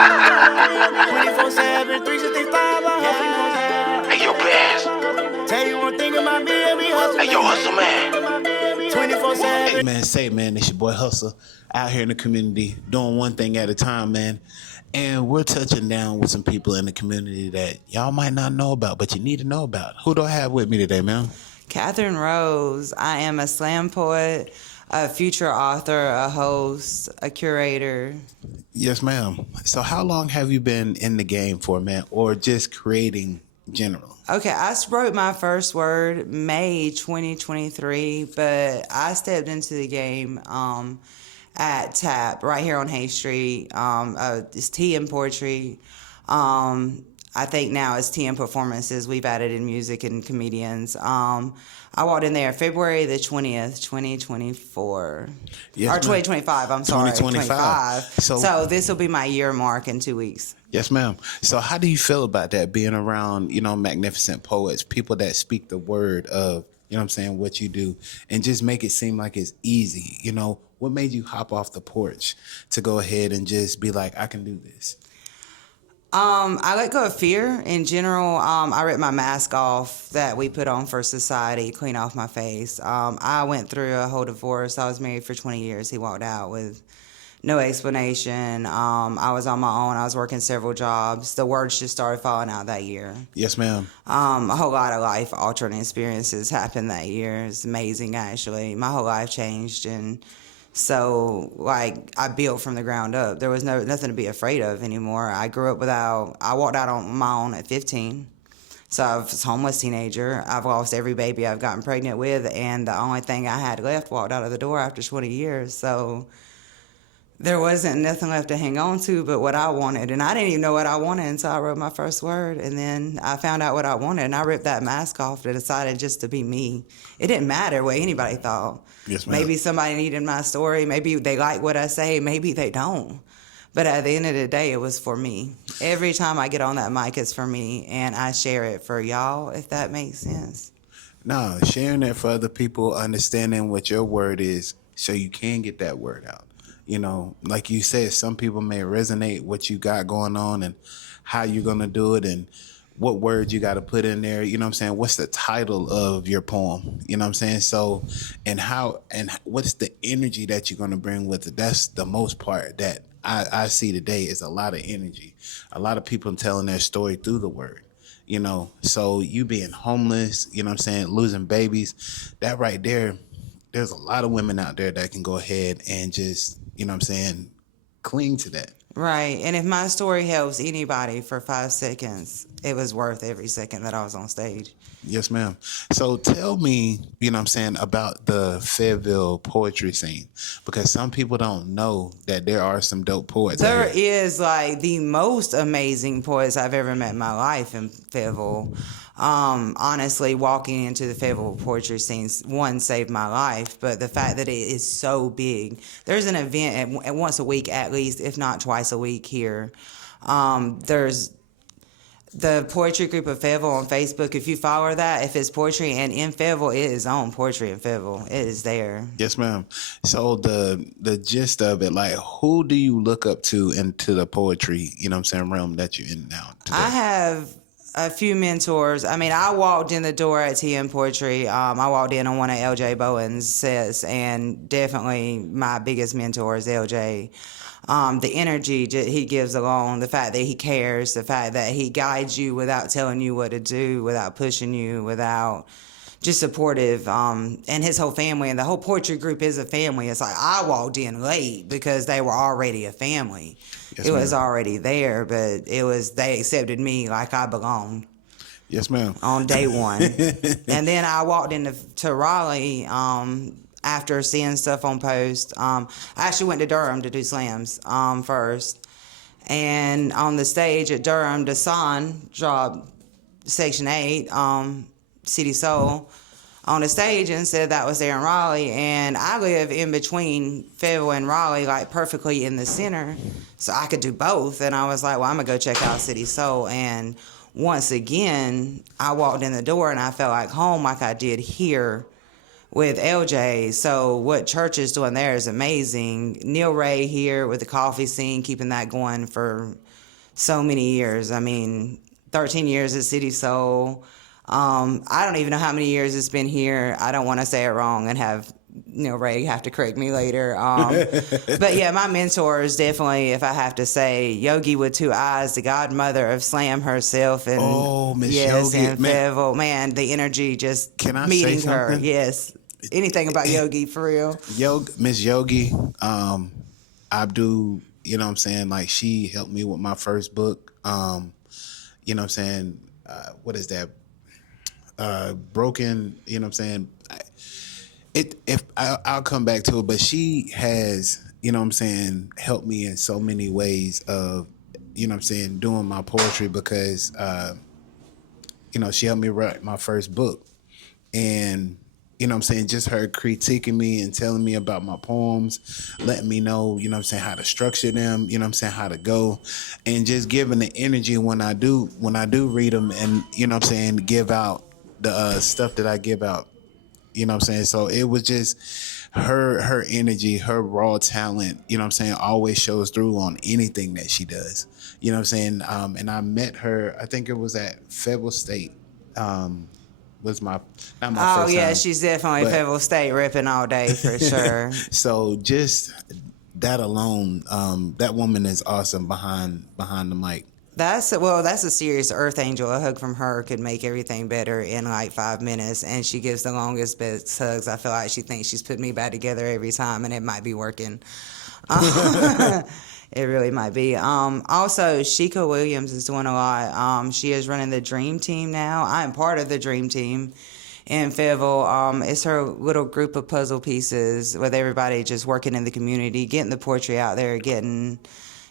24/7, 365, Hey, yo, Bass. tell you one thing about me, every hustle. Hey, yo, Hustle Man. 24/7. Hey man, it's your boy Hustle out here in the community doing one thing at a time, man. And we're touching down with some people in the community that y'all might not know about, but you need to know about. Who do I have with me today, man? Katherine Rose. I am a slam poet, a future author, a host, a curator. Yes, ma'am. So how long have you been in the game for, man, or just creating general? Okay, I wrote my first word May 2023, but I stepped into the game at TAP right here on Hay Street. It's TM Poetry. I think now it's TM Performances. We've added in music and comedians. I walked in there February the 20th, 2024. Yes, or ma'am. 2025, I'm sorry. 2025. So this will be my year mark in 2 weeks. Yes, ma'am. So how do you feel about that, being around, magnificent poets, people that speak the word of, what you do, and just make it seem like it's easy? What made you hop off the porch to go ahead and just be like, I can do this? I let go of fear in general. I ripped my mask off that we put on for society, clean off my face. I went through a whole divorce. I was married for 20 years. He walked out with no explanation. I was on my own. I was working several jobs. The words just started falling out that year. Yes, ma'am. A whole lot of life-altering experiences happened that year. It's amazing, actually. My whole life changed, and so, I built from the ground up. There was nothing to be afraid of anymore. I grew up I walked out on my own at 15. So I was a homeless teenager. I've lost every baby I've gotten pregnant with, and the only thing I had left walked out of the door after 20 years. So there wasn't nothing left to hang on to but what I wanted. And I didn't even know what I wanted until I wrote my first word. And then I found out what I wanted, and I ripped that mask off and decided just to be me. It didn't matter what anybody thought. Yes, ma'am. Maybe somebody needed my story. Maybe they like what I say. Maybe they don't. But at the end of the day, it was for me. Every time I get on that mic, it's for me, and I share it for y'all, if that makes sense. No, sharing it for other people, understanding what your word is so you can get that word out. Like you said, some people may resonate what you got going on and how you're going to do it and what words you got to put in there. What's the title of your poem? So, and what's the energy that you're going to bring with it? That's the most part that I see today is a lot of energy. A lot of people telling their story through the word. So you being homeless, losing babies, that right there, there's a lot of women out there that can go ahead and just, cling to that. Right. And if my story helps anybody for 5 seconds, it was worth every second that I was on stage. Yes, ma'am. So tell me, about the Fayetteville poetry scene, because some people don't know that there are some dope poets. There is the most amazing poets I've ever met in my life in Fayetteville. Honestly, walking into the Fayetteville poetry scene, one, saved my life, but the fact that it is so big. There's an event at once a week at least, if not twice a week here. There's the poetry group of Fayetteville on Facebook. If you follow that, if it's poetry and in Fayetteville, it is on Poetry in Fayetteville. It is there. Yes, ma'am. So the gist of it, who do you look up to into the poetry, realm that you're in now today? I have a few mentors. I walked in the door at TM Poetry. I walked in on one of LJ Bowen's sets, and definitely my biggest mentor is LJ. The energy he gives along, the fact that he cares, the fact that he guides you without telling you what to do, without pushing you, without just supportive. And his whole family and the whole poetry group is a family. It's I walked in late because they were already a family. Yes, it was ma'am. already there, but they accepted me like I belonged. Yes, ma'am. On day one. And then I walked into Raleigh after seeing stuff on post. I actually went to Durham to do slams first. And on the stage at Durham, Dasan dropped Section 8, City Soul, on the stage and said that was there in Raleigh. And I live in between Fayetteville and Raleigh, perfectly in the center. So I could do both. And I was like, well, I'm going to go check out City Soul. And once again, I walked in the door and I felt like home, like I did here. with LJ. So what church is doing there is amazing. Neil Ray here with the coffee scene, keeping that going for so many years. I mean, 13 years at City Soul. I don't even know how many years it's been here. I don't want to say it wrong and have Neil Ray have to correct me later. But yeah, my mentor is definitely, if I have to say, Yogi with Two Eyes, the godmother of Slam herself. And Miss yes, Yogi. and Fayetteville. Man, the energy just Can I meeting say her. something? Yes. Anything about Yogi, for real. Miss Yogi, Abdul, you know what I'm saying? Like, she helped me with my first book. You know what I'm saying? What is that? Broken, you know what I'm saying? I'll come back to it, but she has, you know what I'm saying, helped me in so many ways of, you know what I'm saying, doing my poetry because, you know, she helped me write my first book. And, you know what I'm saying, just her critiquing me and telling me about my poems, letting me know, you know what I'm saying, how to structure them, you know what I'm saying, how to go, and just giving the energy when I do read them and, you know what I'm saying, give out the stuff that I give out. You know what I'm saying? So it was just her energy, her raw talent, you know what I'm saying, always shows through on anything that she does. You know what I'm saying? And I met her, I think it was at Fayetteville State. Was not my first time. She's definitely Fayetteville State ripping all day for sure. So just that alone, that woman is awesome behind the mic. That's a serious earth angel. A hug from her could make everything better in like 5 minutes, and she gives the longest best hugs. I feel like she thinks she's putting me back together every time, and it might be working. It really might be. Also, Sheikah Williams is doing a lot. She is running the Dream Team now. I am part of the Dream Team in Fayetteville. It's her little group of puzzle pieces with everybody just working in the community, getting the poetry out there, getting,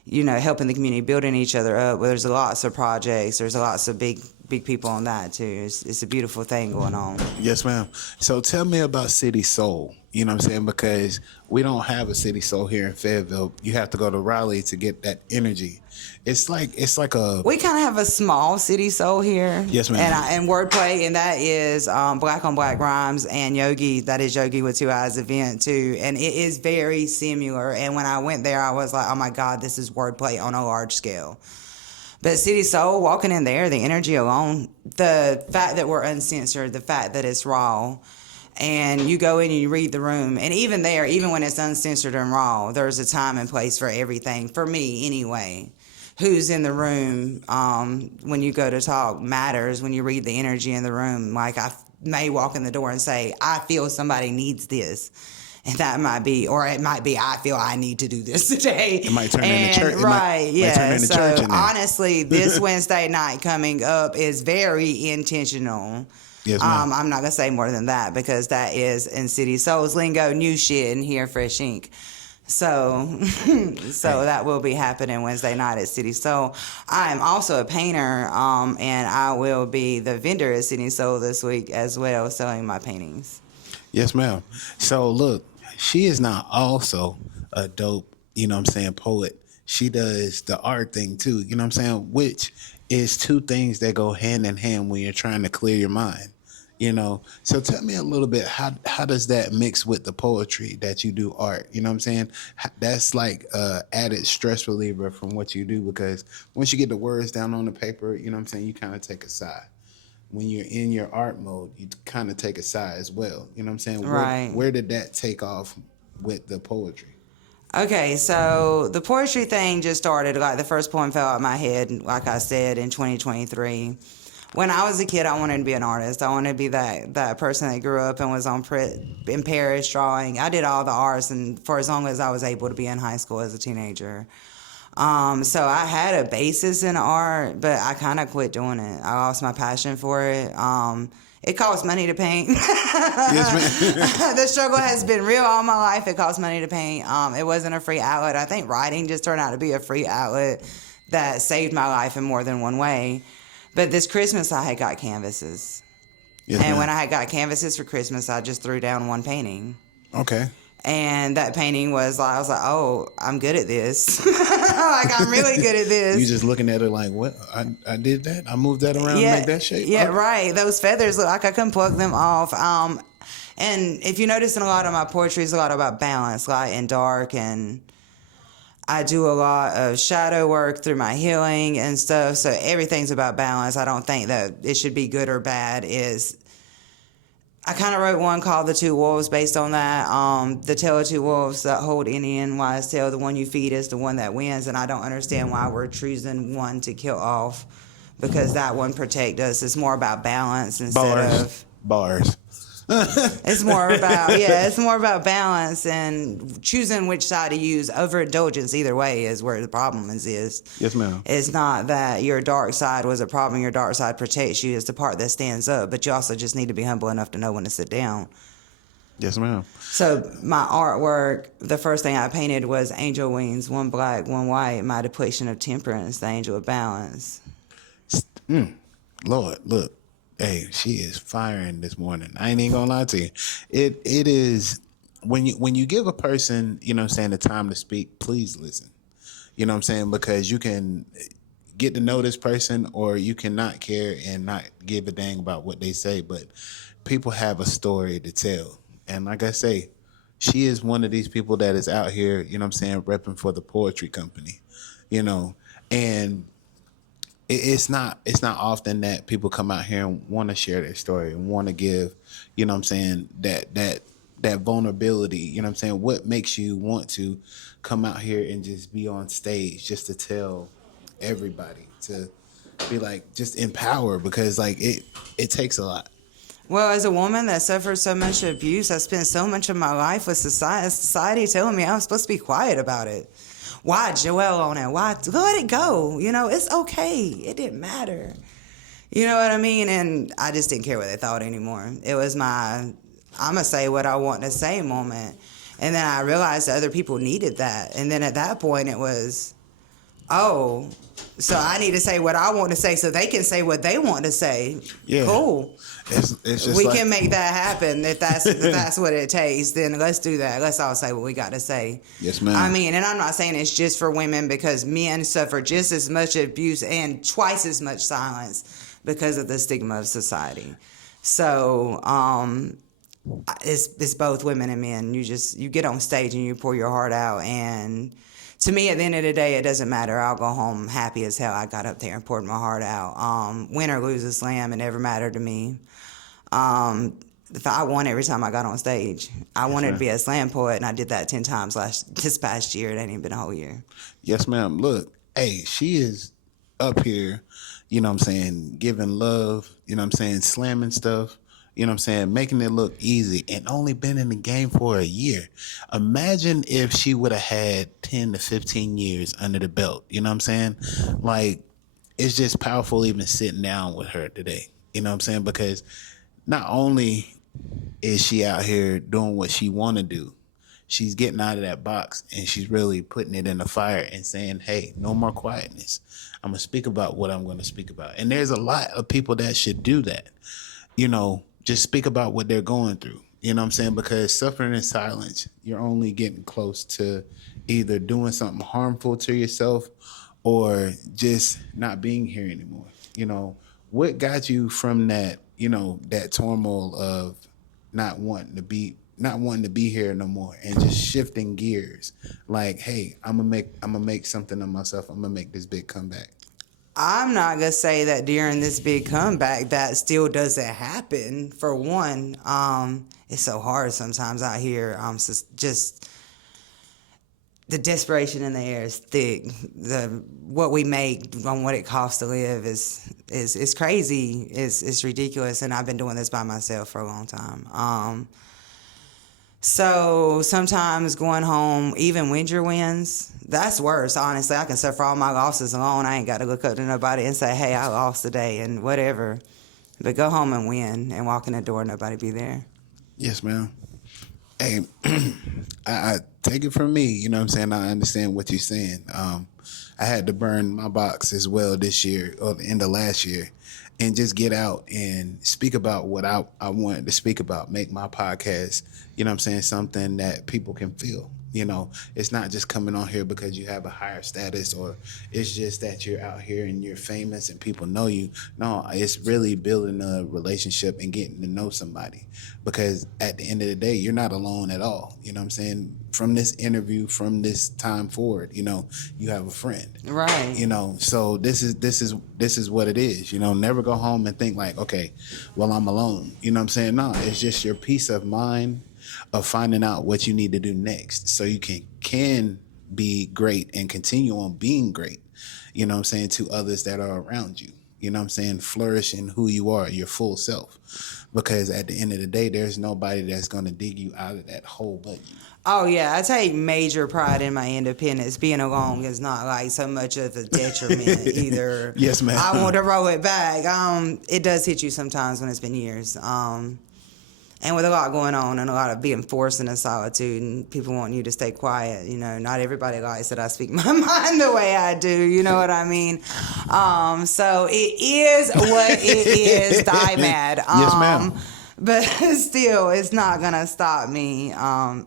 you know, helping the community, building each other up. Well, there's lots of projects. There's lots of big people on that too. It's a beautiful thing going on. Yes, ma'am. So tell me about City Soul. You know what I'm saying? Because we don't have a City Soul here in Fayetteville. You have to go to Raleigh to get that energy. It's like a. We kind of have a small City Soul here. Yes, ma'am. And wordplay, and that is Black on Black Rhymes and Yogi. That is Yogi with Two Eyes event too, and it is very similar. And when I went there, I was like, oh my God, this is wordplay on a large scale. But City Soul, walking in there, the energy alone, the fact that we're uncensored, the fact that it's raw, and you go in and you read the room, and even there, even when it's uncensored and raw, there's a time and place for everything, for me anyway. Who's in the room when you go to talk matters when you read the energy in the room. Like, I may walk in the door and say, I feel somebody needs this. And that might be, or it might be, I feel I need to do this today. It might turn into church. Right, yeah. So church honestly, this Wednesday night coming up is very intentional. Yes, ma'am. I'm not going to say more than that because that is in City Soul's lingo, new shit, and here Fresh Ink. So that will be happening Wednesday night at City Soul. I am also a painter, and I will be the vendor at City Soul this week as well, selling my paintings. Yes, ma'am. So look, she is not also a dope, you know what I'm saying, poet. She does the art thing too, you know what I'm saying, which is two things that go hand in hand when you're trying to clear your mind. You know, so tell me a little bit, how does that mix with the poetry that you do art? You know what I'm saying? That's like added stress reliever from what you do, because once you get the words down on the paper, you know what I'm saying, you kind of take a side. When you're in your art mode, you kind of take a side as well. You know what I'm saying? Right. Where did that take off with the poetry? Okay, so the poetry thing just started, like the first poem fell out of my head, like I said, in 2023. When I was a kid, I wanted to be an artist. I wanted to be that person that grew up and was in Paris drawing. I did all the arts, and for as long as I was able to be in high school as a teenager. So I had a basis in art, but I kind of quit doing it. I lost my passion for it. It costs money to paint. Yes, ma'am. The struggle has been real all my life. It costs money to paint. It wasn't a free outlet. I think writing just turned out to be a free outlet that saved my life in more than one way. But this Christmas, I had got canvases. Yes, and ma'am. when I had got canvases for Christmas, I just threw down one painting. Okay. And that painting was like, I was like, oh, I'm good at this. Like, I'm really good at this. You just looking at it like, what? I did that? I moved that around to make that shape? Yeah, Okay. right. Those feathers look like I couldn't pluck them off. And if you notice in a lot of my poetry, it's a lot about balance, light and dark, and I do a lot of shadow work through my healing and stuff, so everything's about balance. I don't think that it should be good or bad. I kind of wrote one called The Two Wolves based on that. The tale of two wolves that hold any and wise tale, the one you feed is the one that wins, and I don't understand why we're choosing one to kill off, because that one protect us. It's more about balance instead of... Bars. It's more about balance and choosing which side to use. Overindulgence either way is where the problem is. Yes, ma'am. It's not that your dark side was a problem. Your dark side protects you. It's the part that stands up, but you also just need to be humble enough to know when to sit down. Yes, ma'am. So my artwork, the first thing I painted was angel wings, one black, one white, my depiction of temperance, the angel of balance. Lord, look. Hey, she is firing this morning. I ain't even gonna lie to you. It is when you give a person, you know what I'm saying, the time to speak, please listen. You know what I'm saying? Because you can get to know this person, or you cannot care and not give a dang about what they say, but people have a story to tell. And like I say, she is one of these people that is out here, you know what I'm saying, repping for the poetry company, you know, and it's not often that people come out here and want to share their story and want to give, you know what I'm saying, that vulnerability, you know what I'm saying? What makes you want to come out here and just be on stage just to tell everybody, to be like, just empower, because like it takes a lot. Well, as a woman that suffered so much abuse, I spent so much of my life with society telling me I was supposed to be quiet about it. Why Joelle on it? Why let it go? You know, it's okay. It didn't matter. You know what I mean? And I just didn't care what they thought anymore. It was my, I'm going to say what I want to say moment. And then I realized that other people needed that. And then at that point it was, oh, so I need to say what I want to say so they can say what they want to say. Yeah. Cool. It's just we can make that happen. If that's what it takes, then let's do that. Let's all say what we got to say. Yes, ma'am. I mean, and I'm not saying it's just for women, because men suffer just as much abuse and twice as much silence because of the stigma of society. So it's both women and men. You get on stage and you pour your heart out, and to me, at the end of the day, it doesn't matter. I'll go home happy as hell. I got up there and poured my heart out. Win or lose a slam, it never mattered to me. I won every time I got on stage. I wanted to be a slam poet, and I did that 10 times this past year. It ain't even been a whole year. Yes, ma'am. Look, hey, she is up here, you know what I'm saying, giving love, you know what I'm saying, slamming stuff, you know what I'm saying, making it look easy, and only been in the game for a year. Imagine if she would have had 10 to 15 years under the belt, you know what I'm saying? Like, it's just powerful even sitting down with her today, you know what I'm saying? Because not only is she out here doing what she want to do, she's getting out of that box, and she's really putting it in the fire and saying, hey, no more quietness. I'm going to speak about what I'm going to speak about. And there's a lot of people that should do that, you know, just speak about what they're going through, you know what I'm saying? Because suffering in silence, you're only getting close to either doing something harmful to yourself or just not being here anymore. You know, what got you from that, you know, that turmoil of not wanting to be here no more, and just shifting gears? Like, hey, I'm gonna make something of myself. I'm gonna make this big comeback. I'm not going to say that during this big comeback that still doesn't happen. For one, it's so hard sometimes out here. Just the desperation in the air is thick. What we make on what it costs to live is crazy. It's ridiculous, and I've been doing this by myself for a long time. So sometimes going home, even when your wins, that's worse, honestly. I can suffer all my losses alone. I ain't got to look up to nobody and say, hey, I lost today and whatever. But go home and win and walk in the door and nobody be there. Yes, ma'am. Hey, take it from me. You know what I'm saying? I understand what you're saying. I had to burn my box as well this year, or the end of last year, and just get out and speak about what I wanted to speak about, make my podcast, you know what I'm saying, something that people can feel. You know, it's not just coming on here because you have a higher status, or it's just that you're out here and you're famous and people know you. No, it's really building a relationship and getting to know somebody, because at the end of the day, you're not alone at all. You know what I'm saying? From this interview, from this time forward, you know, you have a friend. Right. You know, so this is what it is. You know, never go home and think like, okay, well, I'm alone. You know what I'm saying? No, it's just your peace of mind of finding out what you need to do next, so you can be great and continue on being great, you know what I'm saying, to others that are around you. You know what I'm saying? Flourish in who you are, your full self. Because at the end of the day, there's nobody that's going to dig you out of that hole but you. Oh, yeah. I take major pride in my independence. Being alone is not like so much of a detriment either. Yes, ma'am. I want to roll it back. It does hit you sometimes when it's been years. And with a lot going on and a lot of being forced into solitude and people wanting you to stay quiet, you know, not everybody likes that I speak my mind the way I do, you know what I mean? So it is what it is, die mad. Yes, ma'am. But still, it's not going to stop me,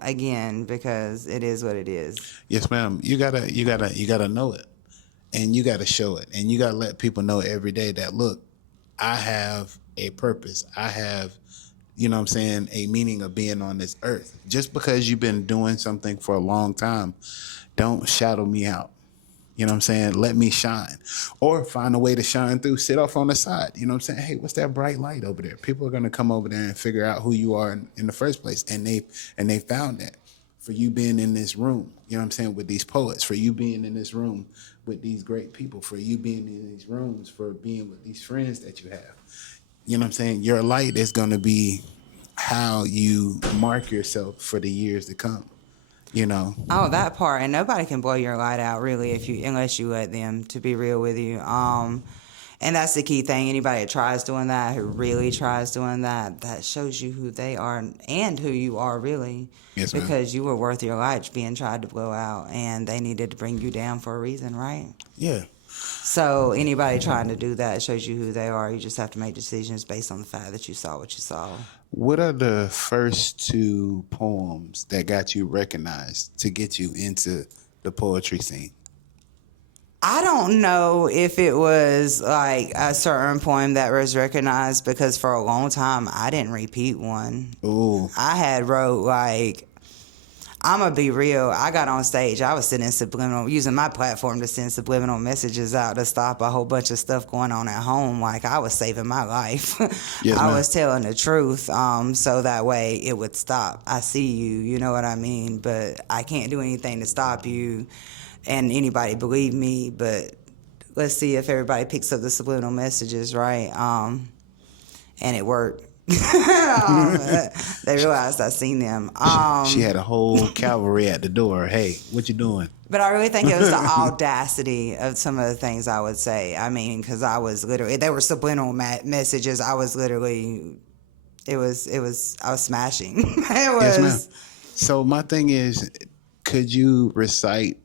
again, because it is what it is. Yes, ma'am. You gotta know it, and you gotta show it, and you gotta let people know every day that, look, I have a purpose. I have, you know what I'm saying, a meaning of being on this earth. Just because you've been doing something for a long time, don't shadow me out. You know what I'm saying? Let me shine. Or find a way to shine through. Sit off on the side. You know what I'm saying? Hey, what's that bright light over there? People are going to come over there and figure out who you are in the first place. And they found that for you being in this room, you know what I'm saying, with these poets, for you being in this room with these great people, for you being in these rooms, for being with these friends that you have. You know what I'm saying? Your light is going to be how you mark yourself for the years to come, you know? Oh, that part. And nobody can blow your light out, really, unless you let them, to be real with you. And that's the key thing. Anybody that tries doing that, who really tries doing that, that shows you who they are and who you are, really. Yes, ma'am. Because you were worth your life being tried to blow out, and they needed to bring you down for a reason, right? Yeah. So anybody trying to do that shows you who they are. You just have to make decisions based on the fact that you saw what you saw. What are the first two poems that got you recognized to get you into the poetry scene? I don't know if it was like a certain poem that was recognized, because for a long time I didn't repeat one. Ooh. I had wrote like, I'm going to be real. I got on stage. I was sending subliminal, using my platform to send subliminal messages out to stop a whole bunch of stuff going on at home. Like, I was saving my life. Yes, I ma'am. was telling the truth, so that way it would stop. I see you, you know what I mean? But I can't do anything to stop you and anybody believe me. But let's see if everybody picks up the subliminal messages, right? And it worked. They realized I seen them. She had a whole cavalry at the door. Hey, what you doing? But I really think it was the audacity of some of the things I would say. I mean, because I was literally, they were subliminal messages. I was literally, I was smashing. It was. Yes, ma'am. So my thing is, could you recite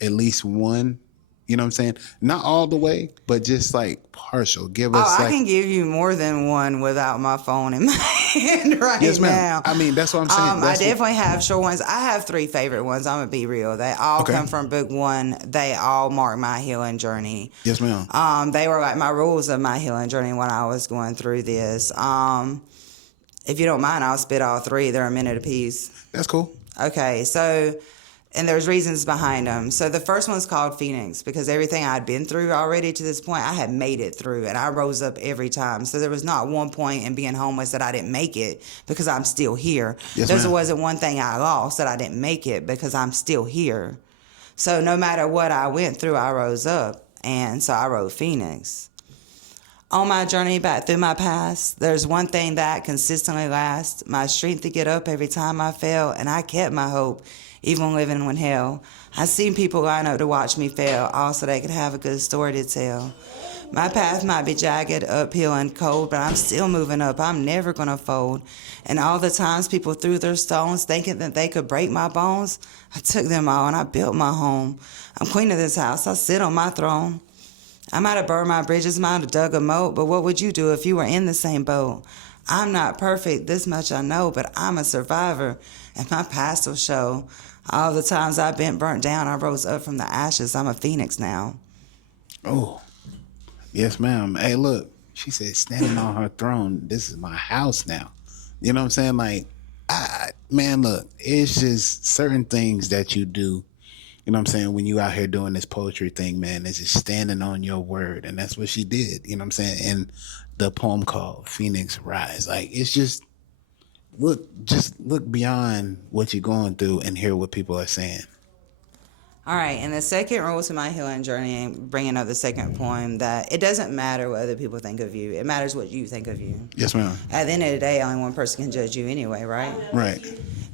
at least one? You know what I'm saying? Not all the way, but just like partial. Give us. I can give you more than one without my phone in my hand right Yes, ma'am. now. I mean, that's what I'm saying. I definitely have short ones. I have 3 favorite ones. I'm gonna be real. They all Okay. come from book 1. They all mark my healing journey. Yes, ma'am. They were like my rules of my healing journey when I was going through this. If you don't mind, I'll spit all 3. They're a minute apiece. That's cool. Okay, so, and there's reasons behind them. So the first one's called Phoenix, because everything I'd been through already to this point, I had made it through, and I rose up every time. So there was not one point in being homeless that I didn't make it, because I'm still here. Yes, There ma'am. wasn't one thing I lost that I didn't make it, because I'm still here. So no matter what I went through, I rose up, and so I wrote Phoenix. On my journey back through my past, there's one thing that consistently lasts, my strength to get up every time I fail, and I kept my hope, even living in hell. I seen people line up to watch me fail, all so they could have a good story to tell. My path might be jagged, uphill, and cold, but I'm still moving up. I'm never going to fold. And all the times people threw their stones thinking that they could break my bones, I took them all and I built my home. I'm queen of this house. I sit on my throne. I might have burned my bridges, might have dug a moat, but what would you do if you were in the same boat? I'm not perfect, this much I know, but I'm a survivor, and my past will show. All the times I've been burnt down, I rose up from the ashes. I'm a phoenix now. Oh, yes, ma'am. Hey, look, she said, standing on her throne, this is my house now. You know what I'm saying? Like, man, look, it's just certain things that you do. You know what I'm saying? When you out here doing this poetry thing, man, it's just standing on your word. And that's what she did. You know what I'm saying? And the poem called Phoenix Rise. Like, it's just look beyond what you're going through and hear what people are saying. All right, and the second rule to my healing journey, bringing up the second poem, that it doesn't matter what other people think of you. It matters what you think of you. Yes, ma'am. At the end of the day, only one person can judge you anyway, right? Right.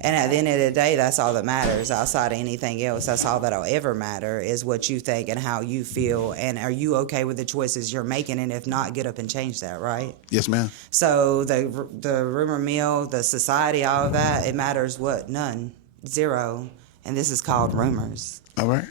And at the end of the day, that's all that matters. Outside of anything else, that's all that'll ever matter is what you think and how you feel. And are you okay with the choices you're making? And if not, get up and change that, right? Yes, ma'am. So the rumor mill, the society, all of that, it matters what? None. Zero. And this is called rumors. All right.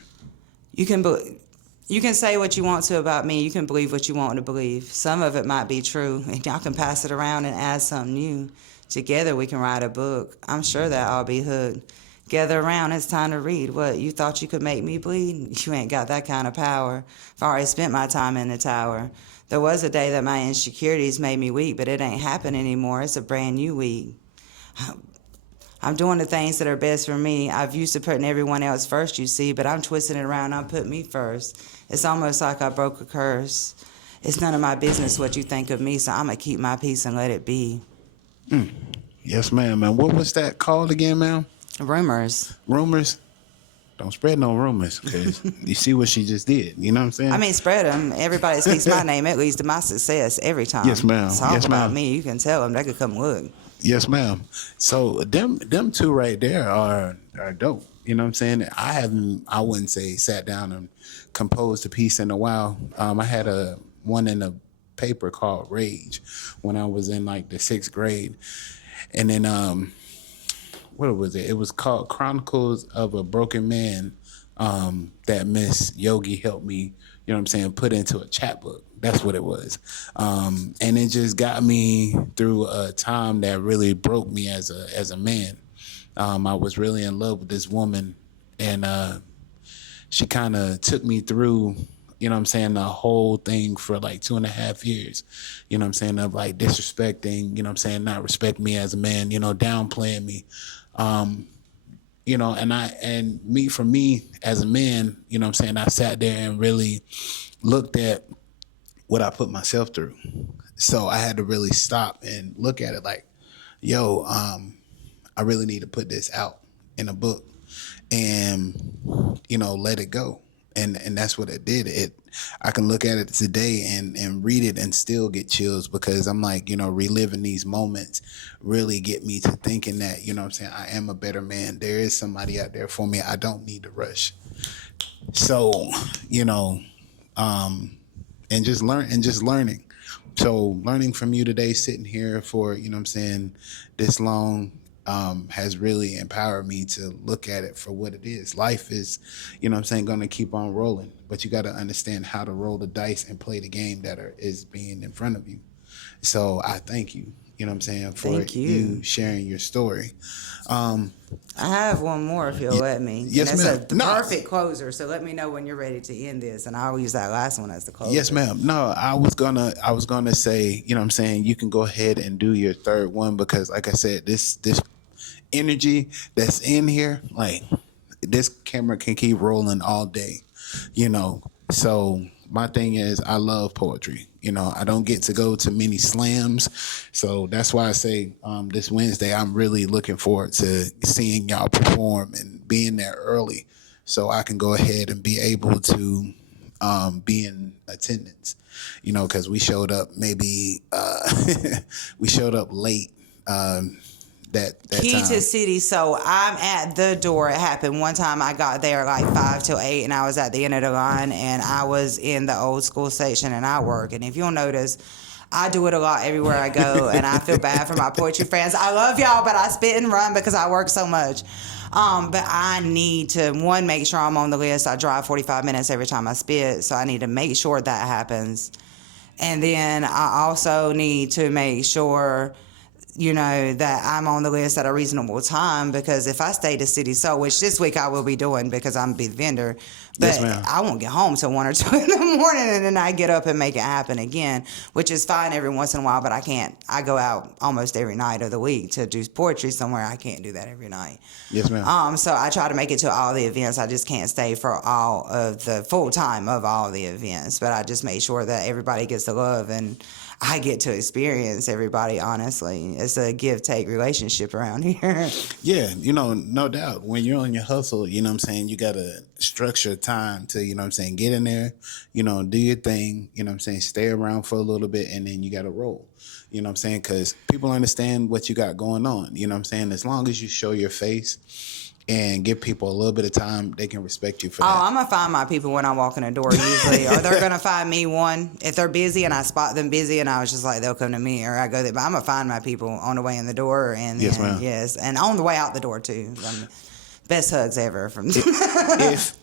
You can say what you want to about me. You can believe what you want to believe. Some of it might be true, and y'all can pass it around and add something new. Together we can write a book. I'm sure that I'll be hooked. Gather around, it's time to read. What, you thought you could make me bleed? You ain't got that kind of power. I've already spent my time in the tower. There was a day that my insecurities made me weak, but it ain't happening anymore. It's a brand new week. I'm doing the things that are best for me. I've used to putting everyone else first, you see, but I'm twisting it around. I'm putting me first. It's almost like I broke a curse. It's none of my business what you think of me, so I'm going to keep my peace and let it be. Yes, ma'am. And what was that called again, ma'am? Rumors. Rumors? Don't spread no rumors, because you see what she just did. You know what I'm saying? I mean, spread them. Everybody speaks my name. It leads to my success every time. Yes, ma'am. It's all Yes, about ma'am. me. You can tell them. They could come look. Yes, ma'am. So them two right there are dope. You know what I'm saying? I wouldn't say sat down and composed a piece in a while. I had one in a paper called Rage when I was in like the 6th grade. And then what was it? It was called Chronicles of a Broken Man, that Miss Yogi helped me, you know what I'm saying, put into a chapbook. That's what it was. And it just got me through a time that really broke me as a man. I was really in love with this woman, and she kind of took me through, you know what I'm saying, the whole thing for like 2.5 years, you know what I'm saying, of like disrespecting, you know what I'm saying, not respecting me as a man, you know, downplaying me. You know, and for me as a man, you know what I'm saying, I sat there and really looked at what I put myself through. So I had to really stop and look at it like, yo, I really need to put this out in a book and, you know, let it go. And that's what it did. I can look at it today and read it and still get chills, because I'm like, you know, reliving these moments really get me to thinking that, you know what I'm saying, I am a better man. There is somebody out there for me. I don't need to rush. So, you know, and just learning. So learning from you today, sitting here for, you know what I'm saying, this long, has really empowered me to look at it for what it is. Life is, you know what I'm saying, going to keep on rolling, but you got to understand how to roll the dice and play the game that is being in front of you. So I thank you, you know what I'm saying, for you sharing your story. I have one more if you'll let me. Yes, and ma'am. That's a perfect closer, so let me know when you're ready to end this, and I'll use that last one as the closer. Yes, ma'am. No, I was gonna say, you know what I'm saying, you can go ahead and do your third one, because like I said, this energy that's in here, like this camera can keep rolling all day, you know. So my thing is, I love poetry. You know, I don't get to go to many slams, so that's why I say this Wednesday I'm really looking forward to seeing y'all perform and being there early, so I can go ahead and be able to be in attendance. You know, because we showed up we showed up late. that Key time? to City. So I'm at the door. It happened one time. I got there like 5 till 8, and I was at the end of the line, and I was in the old school section, and I work. And if you'll notice, I do it a lot everywhere I go, and I feel bad for my poetry fans. I love y'all, but I spit and run because I work so much. But I need to, one, make sure I'm on the list. I drive 45 minutes every time I spit, so I need to make sure that happens. And then I also need to make sure, you know, that I'm on the list at a reasonable time, because if I stay to City Soul, which this week I will be doing because I'm the vendor, but Yes, ma'am. I won't get home till 1 or 2 in the morning, and then I get up and make it happen again, which is fine every once in a while, but I can't. I go out almost every night of the week to do poetry somewhere. I can't do that every night. Yes, ma'am. So I try to make it to all the events. I just can't stay for all of the full time of all the events, but I just make sure that everybody gets the love and I get to experience everybody, honestly. It's a give-take relationship around here. Yeah, you know, no doubt. When you're on your hustle, you know what I'm saying, you got to structure time to, you know what I'm saying, get in there, you know, do your thing, you know what I'm saying, stay around for a little bit, and then you got to roll. You know what I'm saying? Because people understand what you got going on. You know what I'm saying? As long as you show your face and give people a little bit of time, they can respect you for that. Oh, I'm going to find my people when I walk in the door usually. Or they're going to find me, one, if they're busy and I spot them busy and I was just like, they'll come to me, or I go there. But I'm going to find my people on the way in the door. And Yes, then, ma'am. yes, and on the way out the door, too. Best hugs ever from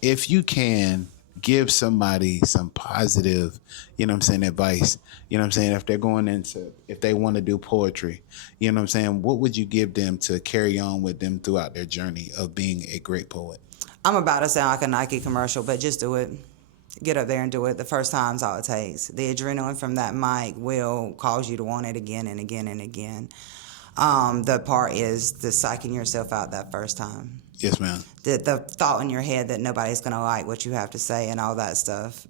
if you can give somebody some positive, you know what I'm saying, advice, you know what I'm saying, if they're going into, if they want to do poetry, you know what I'm saying, what would you give them to carry on with them throughout their journey of being a great poet? I'm about to sound like a Nike commercial, but just do it. Get up there and do it. The first time's all it takes. The adrenaline from that mic will cause you to want it again and again and again. The part is the psyching yourself out that first time. Yes, ma'am. The thought in your head that nobody's going to like what you have to say and all that stuff.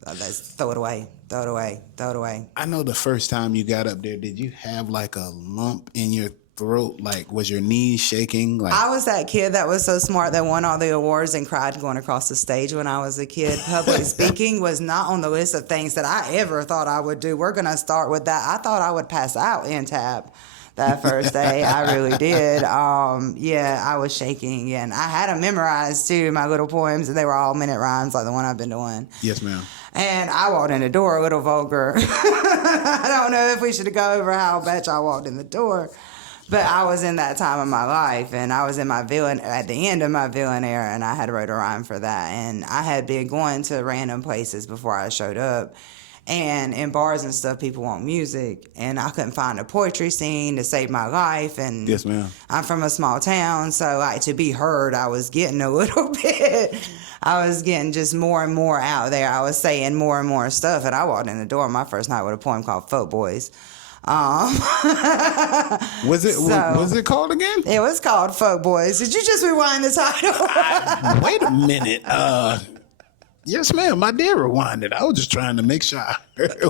Throw it away. Throw it away. Throw it away. I know the first time you got up there, did you have like a lump in your throat? Like, was your knees shaking? Like, I was that kid that was so smart that won all the awards and cried going across the stage when I was a kid. Public speaking was not on the list of things that I ever thought I would do. We're going to start with that. I thought I would pass out in tap that first day. I really did. Yeah, I was shaking. Yeah, and I had them memorized too, my little poems, and they were all minute rhymes like the one I've been doing. yes, ma'am. And I walked in the door a little vulgar. I don't know if we should go over how much I walked in the door, but I was in that time of my life, and I was in my villain, at the end of my villain era, and I had wrote a rhyme for that. And I had been going to random places before I showed up. And in bars and stuff, people want music, and I couldn't find a poetry scene to save my life. And Yes, ma'am. I'm from a small town, so like to be heard, I was getting a little bit. I was getting just more and more out there. I was saying more and more stuff, and I walked in the door my first night with a poem called "Fuck Boys." Was it called again? It was called "Fuck Boys." Did you just rewind the title? Wait a minute. Yes, ma'am. I did rewind it. I was just trying to make sure I heard Yeah,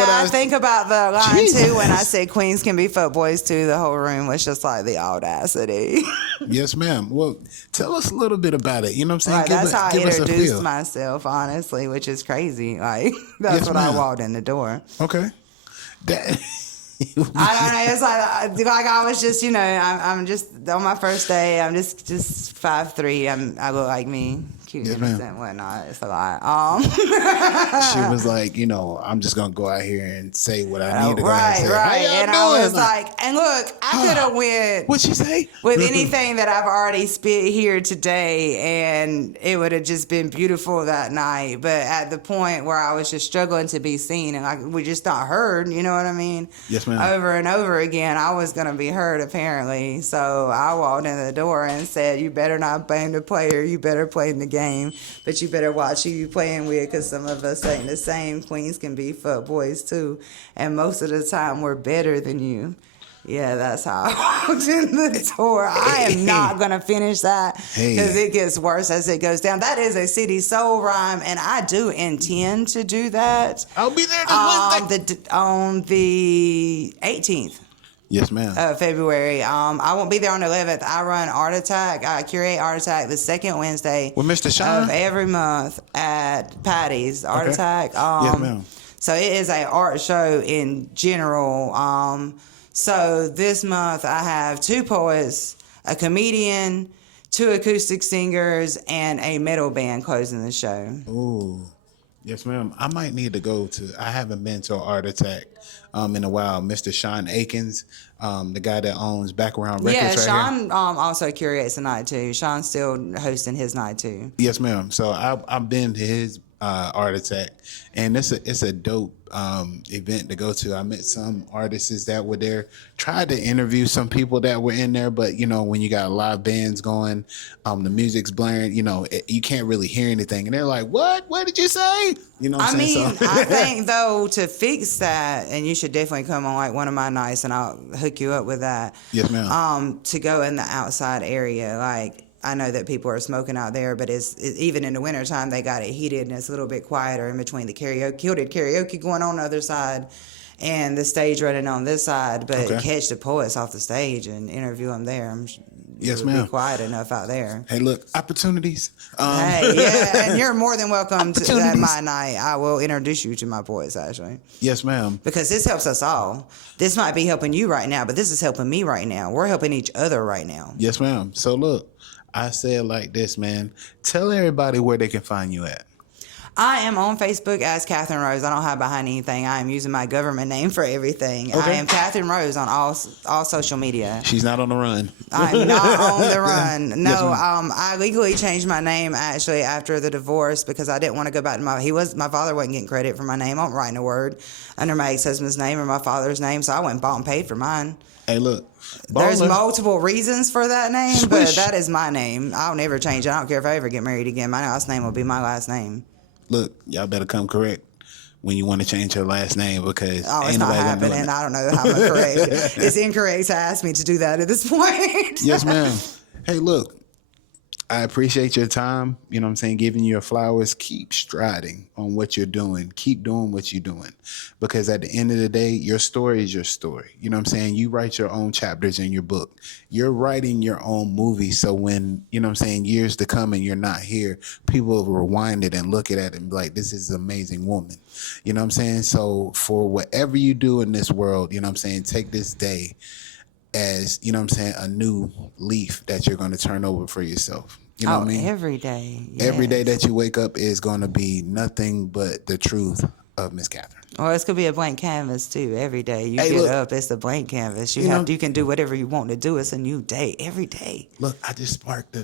what I think about the line Jesus. too when I said queens can be fuck boys too. The whole room was just like the audacity. Yes, ma'am. Well, tell us a little bit about it. You know what I'm saying? Like, that's how I give us a introduced feel. myself, honestly, which is crazy. Like that's Yes, when ma'am. I walked in the door. Okay. That, I don't know. It's like I was just, you know, I'm just on my first day. I'm just 5'3". I look like me, cute, Yes, innocent, ma'am. whatnot. It's a lot. she was like, you know, I'm just gonna go out here and say what I need to go out and say. Right. How y'all And I doing? was like, and look, I could have went What'd she say? with anything that I've already spit here today, and it would have just been beautiful that night. But at the point where I was just struggling to be seen, and like we just not heard, you know what I mean? Yes, ma'am. Over and over again, I was gonna be heard apparently. So I walked in the door and said, "You better not blame the player. You better play in the game, but you better watch who you playing with, because some of us ain't the same. Queens can be fuck boys too, and most of the time we're better than you." Yeah, that's how I walked in the door. I am not going to finish that because it gets worse as it goes down. That is a City Soul rhyme, and I do intend to do that. I'll be there this Wednesday. On the 18th. Yes, ma'am. Of February. I won't be there on the 11th. I run Art Attack. I curate Art Attack the second Wednesday With Mr. Sean? of every month at Patty's Art Okay. Attack. Yes, ma'am. So it is a art show in general. So this month I have 2 poets, a comedian, 2 acoustic singers, and a metal band closing the show. Ooh. Yes, ma'am. I might need to go to. I haven't been to Art Attack in a while. Mr. Sean Akins, the guy that owns Background Records. Yeah, right Sean here. also curates a night too. Sean's still hosting his night too. Yes, ma'am. So I've been to his Art Attack, and it's a dope event to go to. I met some artists that were there. Tried to interview some people that were in there, but you know, when you got live bands going, the music's blaring, you know, you can't really hear anything, and they're like, "What? What did you say?" You know what I'm saying? So, I think though, to fix that, and you should definitely come on like one of my nights, and I'll hook you up with that. Yes, ma'am. To go in the outside area, like. I know that people are smoking out there, but it's even in the wintertime, they got it heated and it's a little bit quieter in between the karaoke going on the other side and the stage running on this side. But catch the poets off the stage and interview them there. Yes, ma'am. Be quiet enough out there. Hey, look, opportunities. Hey, yeah, and you're more than welcome to that my night. I will introduce you to my poets, actually. Yes, ma'am. Because this helps us all. This might be helping you right now, but this is helping me right now. We're helping each other right now. Yes, ma'am. So look. I say it like this, man. Tell everybody where they can find you at. I am on Facebook as Katherine Rose. I don't hide behind anything. I am using my government name for everything. Okay. I am Katherine Rose on all social media. She's not on the run. I'm not on the run. No, Yes, I legally changed my name actually after the divorce because I didn't want to go back to my father wasn't getting credit for my name. I'm writing a word under my ex-husband's name or my father's name, so I went and bought and paid for mine. Hey, look. There's Baller. multiple reasons for that name, Swish. but that is my name. I'll never change it. I don't care if I ever get married again. My last name will be my last name. Look, y'all better come correct when you want to change her last name because It's not happening. I don't know how I'm correct. It's incorrect to ask me to do that at this point. Yes, ma'am. Hey, look. I appreciate your time, you know what I'm saying, giving you your flowers. Keep striding on what you're doing. Keep doing what you're doing. Because at the end of the day, your story is your story. You know what I'm saying? You write your own chapters in your book. You're writing your own movie. So when, you know what I'm saying, years to come and you're not here, people will rewind it and look at it and be like, this is an amazing woman. You know what I'm saying? So for whatever you do in this world, you know what I'm saying, take this day as, you know what I'm saying, a new leaf that you're going to turn over for yourself. You know what I mean? Every day. Yes. Every day that you wake up is going to be nothing but the truth of Miss Katherine. Or it's going to be a blank canvas, too. Every day you Hey, get look, up, it's a blank canvas. You can do whatever you want to do. It's a new day every day. Look, I just sparked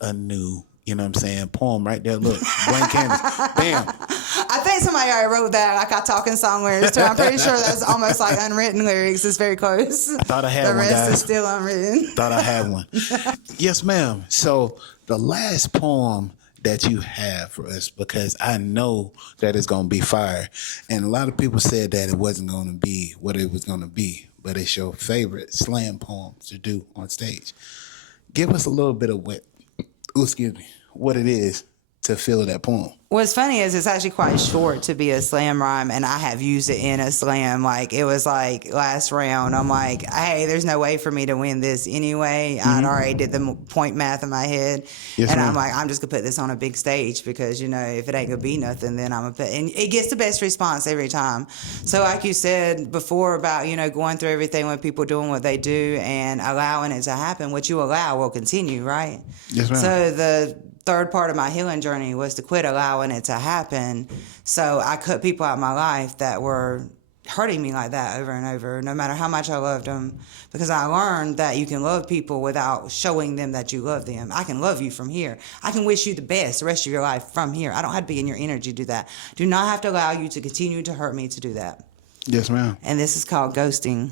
a new, you know what I'm saying, poem right there. Look, blank canvas. Bam. I think somebody already wrote that, like I talk in song lyrics, too. I'm pretty sure that's almost like unwritten lyrics. It's very close. I thought I had one, guys. The rest is still unwritten. Thought I had one. Yes, ma'am. So the last poem that you have for us, because I know that it's going to be fire. And a lot of people said that it wasn't going to be what it was going to be, but it's your favorite slam poem to do on stage. Give us a little bit of what it is to feel that poem. What's funny is it's actually quite short to be a slam rhyme, and I have used it in a slam. Like, it was like last round, I'm like, hey, there's no way for me to win this anyway. I'd already did the point math in my head. Yes, and ma'am. I'm like, I'm just going to put this on a big stage because, you know, if it ain't going to be nothing, then I'm going to put, and it gets the best response every time. So like you said before about, you know, going through everything with people doing what they do and allowing it to happen, what you allow will continue, right? Yes, ma'am. So the third part of my healing journey was to quit allowing it to happen. So I cut people out of my life that were hurting me like that over and over, no matter how much I loved them, because I learned that you can love people without showing them that you love them. I can love you from here. I can wish you the best the rest of your life from here. I don't have to be in your energy to do that. Do not have to allow you to continue to hurt me to do that. Yes, ma'am. And this is called ghosting.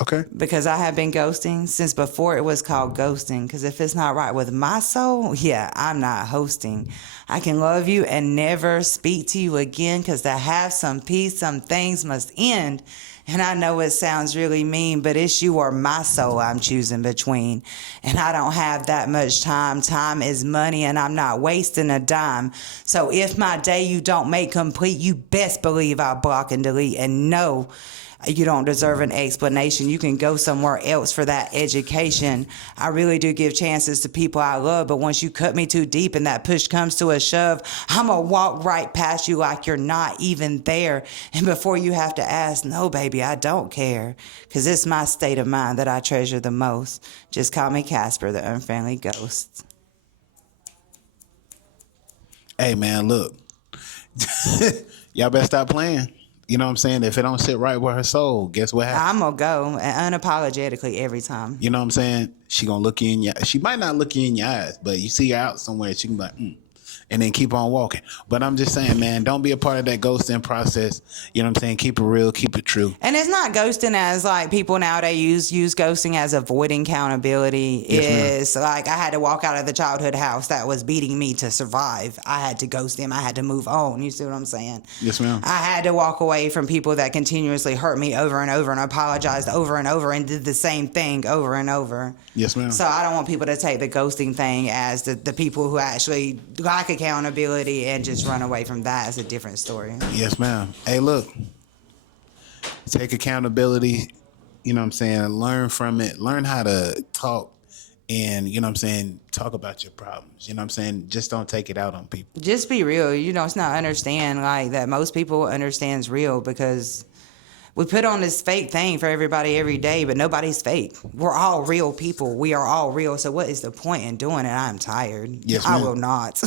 Okay. Because I have been ghosting since before it was called ghosting. Because if it's not right with my soul, yeah, I'm not hosting. I can love you and never speak to you again, because to have some peace, some things must end. And I know it sounds really mean, but it's you or my soul I'm choosing between. And I don't have that much time. Time is money, and I'm not wasting a dime. So if my day you don't make complete, you best believe I'll block and delete. And no, You don't deserve an explanation. You can go somewhere else for that education. I really do give chances to people I love, but once you cut me too deep and that push comes to a shove, I'm gonna walk right past you like you're not even there. And before you have to ask, no, baby, I don't care. Because it's my state of mind that I treasure the most. Just call me Casper, the unfriendly ghost. Hey, man, look. Y'all better stop playing. You know what I'm saying? If it don't sit right with her soul, guess what happens? I'm going to go unapologetically every time. You know what I'm saying? She gonna look you in your. She might not look you in your eyes, but you see her out somewhere, she can be like, and then keep on walking. But I'm just saying, man, don't be a part of that ghosting process. You know what I'm saying? Keep it real, keep it true. And it's not ghosting as like people nowadays use ghosting as avoiding accountability. Yes, It's like I had to walk out of the childhood house that was beating me to survive. I had to ghost them. I had to move on. You see what I'm saying? Yes, ma'am. I had to walk away from people that continuously hurt me over and over and apologized over and over and did the same thing over and over. Yes, ma'am. So I don't want people to take the ghosting thing as the people who actually like accountability and just run away from that. Is a different story. Yes, ma'am. Hey, look. Take accountability. You know what I'm saying? Learn from it. Learn how to talk and, you know what I'm saying, talk about your problems. You know what I'm saying? Just don't take it out on people. Just be real. You know, it's not understand like that. Most people understands real because we put on this fake thing for everybody every day, but nobody's fake. We're all real people. We are all real. So what is the point in doing it? I'm tired. Yes, I ma'am. will not.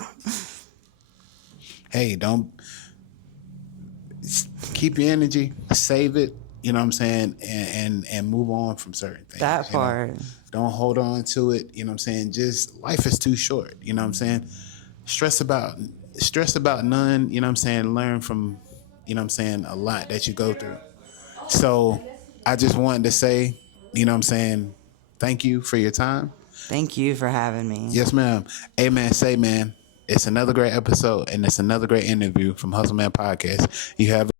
Hey, don't keep your energy, save it, you know what I'm saying, and move on from certain things. That you know? part. Don't hold on to it, you know what I'm saying? Just life is too short, you know what I'm saying? Stress about none, you know what I'm saying? Learn from, you know what I'm saying, a lot that you go through. So I just wanted to say, you know what I'm saying, thank you for your time. Thank you for having me. Yes, ma'am. Amen. Say, man, it's another great episode and it's another great interview from Hustle Man Podcast. You have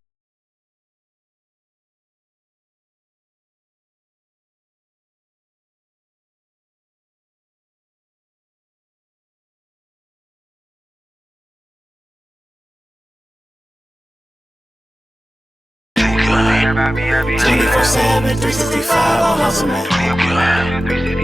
Seven, 365, I'm hustling.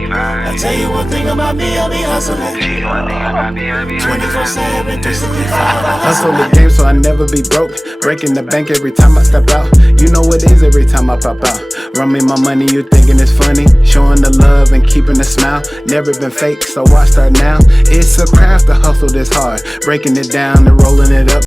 I tell you one thing about me, I be hustling. 24/7, 365. Hustle the game so I never be broke. Breaking the bank every time I step out. You know what it is every time I pop out. Run me my money, you thinking it's funny. Showing the love and keeping a smile. Never been fake, so why start now? It's a craft to hustle this hard. Breaking it down and rolling it up.